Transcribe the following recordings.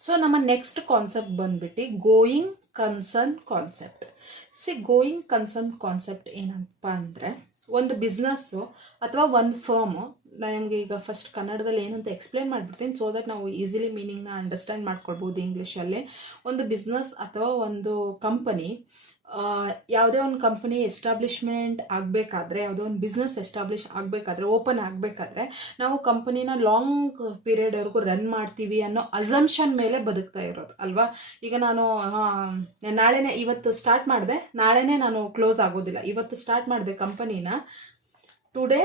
So ನಮ್ಮ next concept ಬಂದ್ಬಿಟ್ಟು going concern concept. Going concern concept ಏನಪ್ಪ ಅಂದರೆ, ಒಂದು ಬಿಸ್ನೆಸ್ಸು ಅಥವಾ ಒಂದು ಫರ್ಮು, ನಾನು ನಿಮಗೆ ಈಗ ಫಸ್ಟ್ ಕನ್ನಡದಲ್ಲಿ ಏನಂತ ಎಕ್ಸ್ಪ್ಲೇನ್ ಮಾಡಿಬಿಡ್ತೀನಿ ಸೊ ದಟ್ ನಾವು ಈಸಿಲಿ ಮೀನಿಂಗ್ನ ಅಂಡರ್ಸ್ಟ್ಯಾಂಡ್ ಮಾಡ್ಕೊಳ್ಬೋದು ಇಂಗ್ಲೀಷಲ್ಲಿ. ಒಂದು ಬಿಸ್ನೆಸ್ ಅಥವಾ ಒಂದು ಕಂಪನಿ, ಯಾವುದೇ ಒಂದು ಕಂಪನಿ ಎಸ್ಟಾಬ್ಲಿಷ್ಮೆಂಟ್ ಆಗಬೇಕಾದ್ರೆ, ಯಾವುದೋ ಒಂದು ಬಿಸ್ನೆಸ್ ಎಸ್ಟಾಬ್ಲಿಷ್ ಆಗಬೇಕಾದ್ರೆ, ಓಪನ್ ಆಗಬೇಕಾದ್ರೆ ನಾವು ಕಂಪನಿನ ಲಾಂಗ್ ಪೀರಿಯಡ್ವರೆಗೂ ರನ್ ಮಾಡ್ತೀವಿ ಅನ್ನೋ ಅಸಂಪ್ಷನ್ ಮೇಲೆ ಬದುಕ್ತಾ ಇರೋದು ಅಲ್ವಾ. ಈಗ ನಾನು ನಾಳೆನೇ, ಇವತ್ತು ಸ್ಟಾರ್ಟ್ ಮಾಡಿದೆ, ನಾಳೆನೇ ನಾನು ಕ್ಲೋಸ್ ಆಗೋದಿಲ್ಲ. ಇವತ್ತು ಸ್ಟಾರ್ಟ್ ಮಾಡಿದೆ ಕಂಪನಿನ, ಟುಡೇ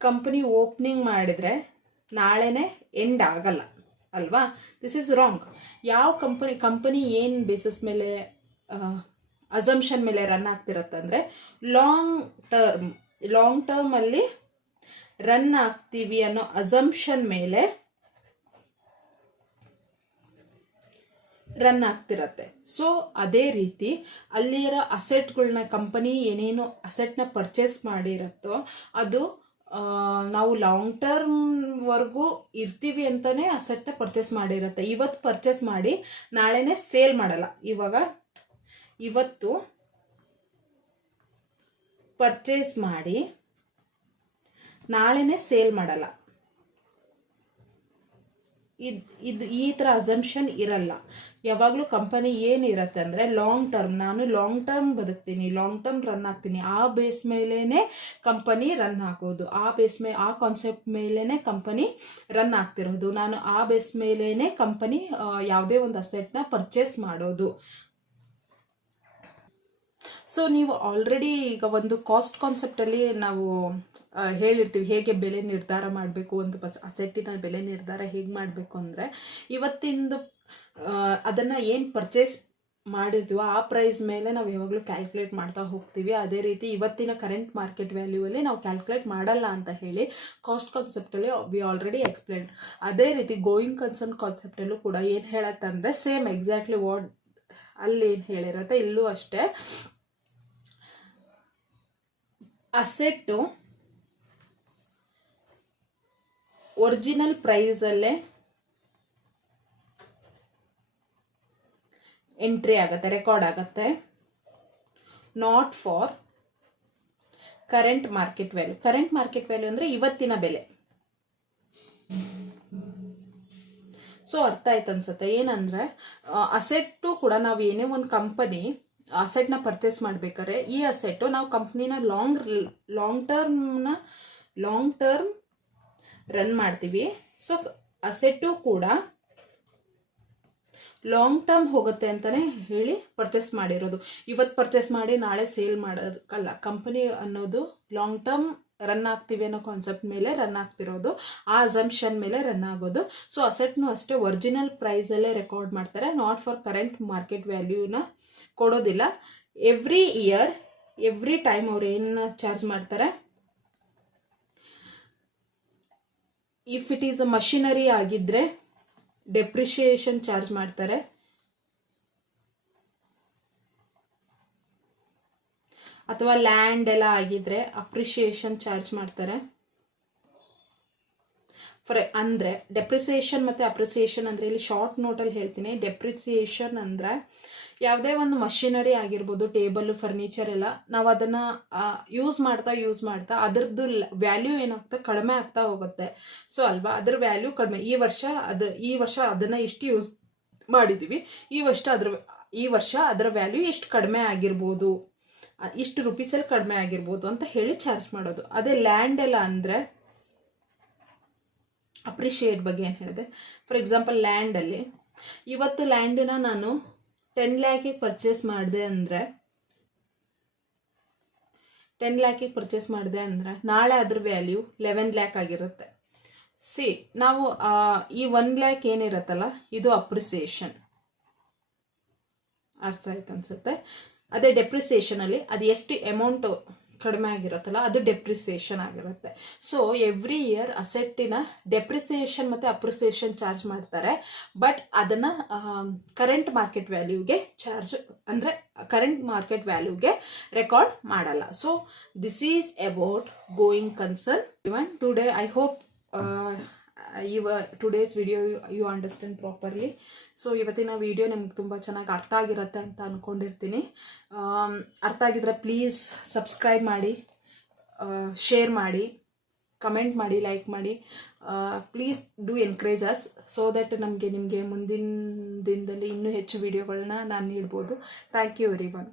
ಕಂಪನಿ ಓಪನಿಂಗ್ ಮಾಡಿದರೆ ನಾಳೆನೇ ಎಂಡ್ ಆಗಲ್ಲ ಅಲ್ವಾ. This is wrong. ಯಾವ ಕಂಪನಿ ಏನು ಬೇಸಿಸ್ ಮೇಲೆ, ಅಸಂಪ್ಷನ್ ಮೇಲೆ ರನ್ ಆಗ್ತಿರತ್ತೆ ಅಂದರೆ, ಲಾಂಗ್ ಟರ್ಮಲ್ಲಿ ರನ್ ಆಗ್ತೀವಿ ಅನ್ನೋ ಅಸಂಪ್ಷನ್ ಮೇಲೆ ರನ್ ಆಗ್ತಿರತ್ತೆ. ಸೊ ಅದೇ ರೀತಿ ಅಲ್ಲಿರೋ ಅಸೆಟ್ಗಳನ್ನ, ಕಂಪನಿ ಏನೇನು ಅಸೆಟ್ನ ಪರ್ಚೇಸ್ ಮಾಡಿರತ್ತೋ ಅದು ನಾವು ಲಾಂಗ್ ಟರ್ಮ್ವರೆಗೂ ಇರ್ತೀವಿ ಅಂತಲೇ ಅಸೆಟ್ನ ಪರ್ಚೇಸ್ ಮಾಡಿರತ್ತೆ. ಇವತ್ತು ಪರ್ಚೇಸ್ ಮಾಡಿ ನಾಳೆನೇ ಸೇಲ್ ಮಾಡಲ್ಲ. ಇವತ್ತು ಪರ್ಚೇಸ್ ಮಾಡಿ ನಾಳೆನೇ ಸೇಲ್ ಮಾಡಲ್ಲ. ಇದು ಈ ಥರ ಅಸಂಪ್ಷನ್ ಇರಲ್ಲ. ಯಾವಾಗಲೂ ಕಂಪನಿ ಏನಿರತ್ತೆ ಅಂದರೆ, ಲಾಂಗ್ ಟರ್ಮ್, ನಾನು ಲಾಂಗ್ ಟರ್ಮ್ ಬದುಕ್ತೀನಿ, ಲಾಂಗ್ ಟರ್ಮ್ ರನ್ ಆಗ್ತೀನಿ, ಆ ಬೇಸ್ ಮೇಲೇ ಕಂಪನಿ ರನ್ ಆಗೋದು, ಆ ಕಾನ್ಸೆಪ್ಟ್ ಮೇಲೇ ಕಂಪನಿ ರನ್ ಆಗ್ತಿರೋದು, ನಾನು ಆ ಬೇಸ್ ಮೇಲೇ ಕಂಪನಿ ಯಾವುದೇ ಒಂದು ಅಸೆಟ್ನ ಪರ್ಚೇಸ್ ಮಾಡೋದು. ಸೊ ನೀವು ಆಲ್ರೆಡಿ ಈಗ ಒಂದು ಕಾಸ್ಟ್ ಕಾನ್ಸೆಪ್ಟಲ್ಲಿ ನಾವು ಹೇಳಿರ್ತೀವಿ ಹೇಗೆ ಬೆಲೆ ನಿರ್ಧಾರ ಮಾಡಬೇಕು, ಒಂದು ಅಸೆಟ್ಟಿನ ಬೆಲೆ ನಿರ್ಧಾರ ಹೇಗೆ ಮಾಡಬೇಕು ಅಂದರೆ, ಇವತ್ತಿಂದು ಅದನ್ನು ಏನು ಪರ್ಚೇಸ್ ಮಾಡಿರ್ತೀವೋ ಆ ಪ್ರೈಸ್ ಮೇಲೆ ನಾವು ಯಾವಾಗಲೂ ಕ್ಯಾಲ್ಕುಲೇಟ್ ಮಾಡ್ತಾ ಹೋಗ್ತೀವಿ. ಅದೇ ರೀತಿ ಇವತ್ತಿನ ಕರೆಂಟ್ ಮಾರ್ಕೆಟ್ ವ್ಯಾಲ್ಯೂವಲ್ಲಿ ನಾವು ಕ್ಯಾಲ್ಕುಲೇಟ್ ಮಾಡಲ್ಲ ಅಂತ ಹೇಳಿ ಕಾಸ್ಟ್ ಕಾನ್ಸೆಪ್ಟಲ್ಲಿ ವಿ ಆಲ್ರೆಡಿ ಎಕ್ಸ್ಪ್ಲೇನ್. ಅದೇ ರೀತಿ ಗೋಯಿಂಗ್ ಕನ್ಸರ್ನ್ ಕಾನ್ಸೆಪ್ಟಲ್ಲೂ ಕೂಡ ಏನು ಹೇಳತ್ತೆ ಅಂದರೆ, ಸೇಮ್ ಎಕ್ಸಾಕ್ಟ್ಲಿ ವಾಟ್ ಅಲ್ಲಿ ಏನು ಹೇಳಿರತ್ತೆ ಇಲ್ಲೂ ಅಷ್ಟೇ. ಅಸೆಟ್ಟು ಒರಿಜಿನಲ್ ಪ್ರೈಸಲ್ಲೇ ಎಂಟ್ರಿ ಆಗತ್ತೆ, ರೆಕಾರ್ಡ್ ಆಗತ್ತೆ, not for current market value. Current market value ಅಂದರೆ ಇವತ್ತಿನ ಬೆಲೆ. ಸೊ ಅರ್ಥ ಆಯ್ತು ಅನ್ಸುತ್ತೆ. ಏನಂದ್ರೆ ಅಸೆಟ್ಟು ಕೂಡ ನಾವು ಏನೇ ಒಂದು ಕಂಪನಿ ಅಸೆಟ್ನ ಪರ್ಚೇಸ್ ಮಾಡ್ಬೇಕಾದ್ರೆ, ಈ ಅಸೆಟ್ಟು ನಾವು ಕಂಪ್ನಿನ ಲಾಂಗ್ ಟರ್ಮ್ ರನ್ ಮಾಡ್ತೀವಿ. ಸೊ ಅಸೆಟ್ಟು ಕೂಡ ಲಾಂಗ್ ಟರ್ಮ್ ಹೋಗುತ್ತೆ ಅಂತಾನೆ ಹೇಳಿ ಪರ್ಚೇಸ್ ಮಾಡಿರೋದು. ಇವತ್ತು ಪರ್ಚೇಸ್ ಮಾಡಿ ನಾಳೆ ಸೇಲ್ ಮಾಡೋದಕ್ಕಲ್ಲ. ಕಂಪನಿ ಅನ್ನೋದು ಲಾಂಗ್ ಟರ್ಮ್ ರನ್ ಆಗ್ತೀವಿ ಅನ್ನೋ ಕಾನ್ಸೆಪ್ಟ್ ಮೇಲೆ ರನ್ ಆಗ್ತಿರೋದು, ಆ ಅಸಂಪ್ಷನ್ ಮೇಲೆ ರನ್ ಆಗೋದು. ಸೊ ಅಸೆಟ್ನು ಅಷ್ಟೇ ಒರಿಜಿನಲ್ ಪ್ರೈಸಲ್ಲೇ ರೆಕಾರ್ಡ್ ಮಾಡ್ತಾರೆ, ನಾಟ್ ಫಾರ್ ಕರೆಂಟ್ ಮಾರ್ಕೆಟ್ ವ್ಯಾಲ್ಯೂನ ಕೊಡೋದಿಲ್ಲ. ಎವ್ರಿ ಇಯರ್ ಎವ್ರಿ ಟೈಮ್ ಅವ್ರು ಏನು ಚಾರ್ಜ್ ಮಾಡ್ತಾರೆ, if it is a machinery ಆಗಿದ್ರೆ ಡೆಪ್ರಿಷಿಯೇಷನ್ ಚಾರ್ಜ್ ಮಾಡ್ತಾರೆ, ಅಥವಾ ಲ್ಯಾಂಡ್ ಎಲ್ಲ ಆಗಿದ್ರೆ ಅಪ್ರಿಷಿಯೇಷನ್ ಚಾರ್ಜ್ ಮಾಡ್ತಾರೆ. ಅಂದ್ರೆ ಡೆಪ್ರಿಸಿಯೇಷನ್ ಮತ್ತೆ ಅಪ್ರಿಸಿಯೇಷನ್ ಅಂದ್ರೆ ಇಲ್ಲಿ ಶಾರ್ಟ್ ನೋಟಲ್ಲಿ ಹೇಳ್ತೀನಿ. ಡೆಪ್ರಿಸಿಯೇಷನ್ ಅಂದ್ರೆ ಯಾವುದೇ ಒಂದು ಮಷಿನರಿ ಆಗಿರ್ಬೋದು, ಟೇಬಲ್, ಫರ್ನಿಚರ್ ಎಲ್ಲ, ನಾವು ಅದನ್ನ ಯೂಸ್ ಮಾಡ್ತಾ ಅದ್ರದ್ದು ವ್ಯಾಲ್ಯೂ ಏನಾಗ್ತಾ ಕಡಿಮೆ ಆಗ್ತಾ ಹೋಗುತ್ತೆ. ಸೊ ಅಲ್ವಾ, ಅದ್ರ ವ್ಯಾಲ್ಯೂ ಕಡಿಮೆ. ಈ ವರ್ಷ ಅದನ್ನ ಇಷ್ಟು ಯೂಸ್ ಮಾಡಿದೀವಿ, ಈ ವರ್ಷ ಅದರ ವ್ಯಾಲ್ಯೂ ಎಷ್ಟು ಕಡಿಮೆ ಆಗಿರ್ಬೋದು, ಇಷ್ಟು ರುಪೀಸಲ್ಲಿ ಕಡಿಮೆ ಆಗಿರ್ಬೋದು ಅಂತ ಹೇಳಿ ಚಾರ್ಜ್ ಮಾಡೋದು. ಅದೇ ಲ್ಯಾಂಡ್ ಎಲ್ಲ ಅಂದ್ರೆ ಅಪ್ರಿಷಿಯೇಟ್ ಬಗ್ಗೆ ಏನು ಹೇಳಿದೆ. ಫಾರ್ ಎಕ್ಸಾಂಪಲ್ ಲ್ಯಾಂಡಲ್ಲಿ ಇವತ್ತು ಲ್ಯಾಂಡನ್ನ ನಾನು 10 lakhಗೆ ಪರ್ಚೇಸ್ ಮಾಡಿದೆ ಅಂದರೆ, 10 lakhಗೆ ಪರ್ಚೇಸ್ ಮಾಡಿದೆ ಅಂದರೆ ನಾಳೆ ಅದ್ರ ವ್ಯಾಲ್ಯೂ 11 lakh ಆಗಿರುತ್ತೆ. ನಾವು ಈ 1 lakh ಏನಿರತ್ತಲ್ಲ, ಇದು ಅಪ್ರಿಸಿಯೇಷನ್. ಅರ್ಥ ಆಯ್ತು ಅನ್ಸುತ್ತೆ. ಅದೇ ಡೆಪ್ರಿಸಿಯೇಷನ್ ಅಲ್ಲಿ ಅದು ಎಷ್ಟು ಅಮೌಂಟ್ ಕಡಿಮೆ ಆಗಿರುತ್ತಲ್ಲ ಅದು ಡೆಪ್ರಿಸಿಯೇಷನ್ ಆಗಿರುತ್ತೆ. ಸೊ ಎವ್ರಿ ಇಯರ್ ಅಸೆಟ್ಟಿನ ಡೆಪ್ರಿಸಿಯೇಷನ್ ಮತ್ತೆ ಅಪ್ರಿಸಿಯೇಷನ್ ಚಾರ್ಜ್ ಮಾಡ್ತಾರೆ. ಬಟ್ ಅದನ್ನ ಕರೆಂಟ್ ಮಾರ್ಕೆಟ್ ವ್ಯಾಲ್ಯೂಗೆ ಕರೆಂಟ್ ಮಾರ್ಕೆಟ್ ವ್ಯಾಲ್ಯೂಗೆ ರೆಕಾರ್ಡ್ ಮಾಡಲ್ಲ. So this is about going concern. Even today I hope today's video you understand properly. So ಇವತ್ತಿನ ವಿಡಿಯೋ ನಿಮ್ಗೆ ತುಂಬ ಚೆನ್ನಾಗಿ ಅರ್ಥ ಆಗಿರುತ್ತೆ ಅಂತ ಅಂದ್ಕೊಂಡಿರ್ತೀನಿ. ಅರ್ಥ ಆಗಿದ್ರೆ ಪ್ಲೀಸ್ ಸಬ್ಸ್ಕ್ರೈಬ್ ಮಾಡಿ, ಶೇರ್ ಮಾಡಿ, ಕಮೆಂಟ್ ಮಾಡಿ, ಲೈಕ್ ಮಾಡಿ. Please do encourage us so that ನಿಮಗೆ ಮುಂದಿನ ದಿನದಲ್ಲಿ ಇನ್ನೂ ಹೆಚ್ಚು ವಿಡಿಯೋಗಳನ್ನ ನಾನು ನೀಡ್ಬೋದು. Thank you every one.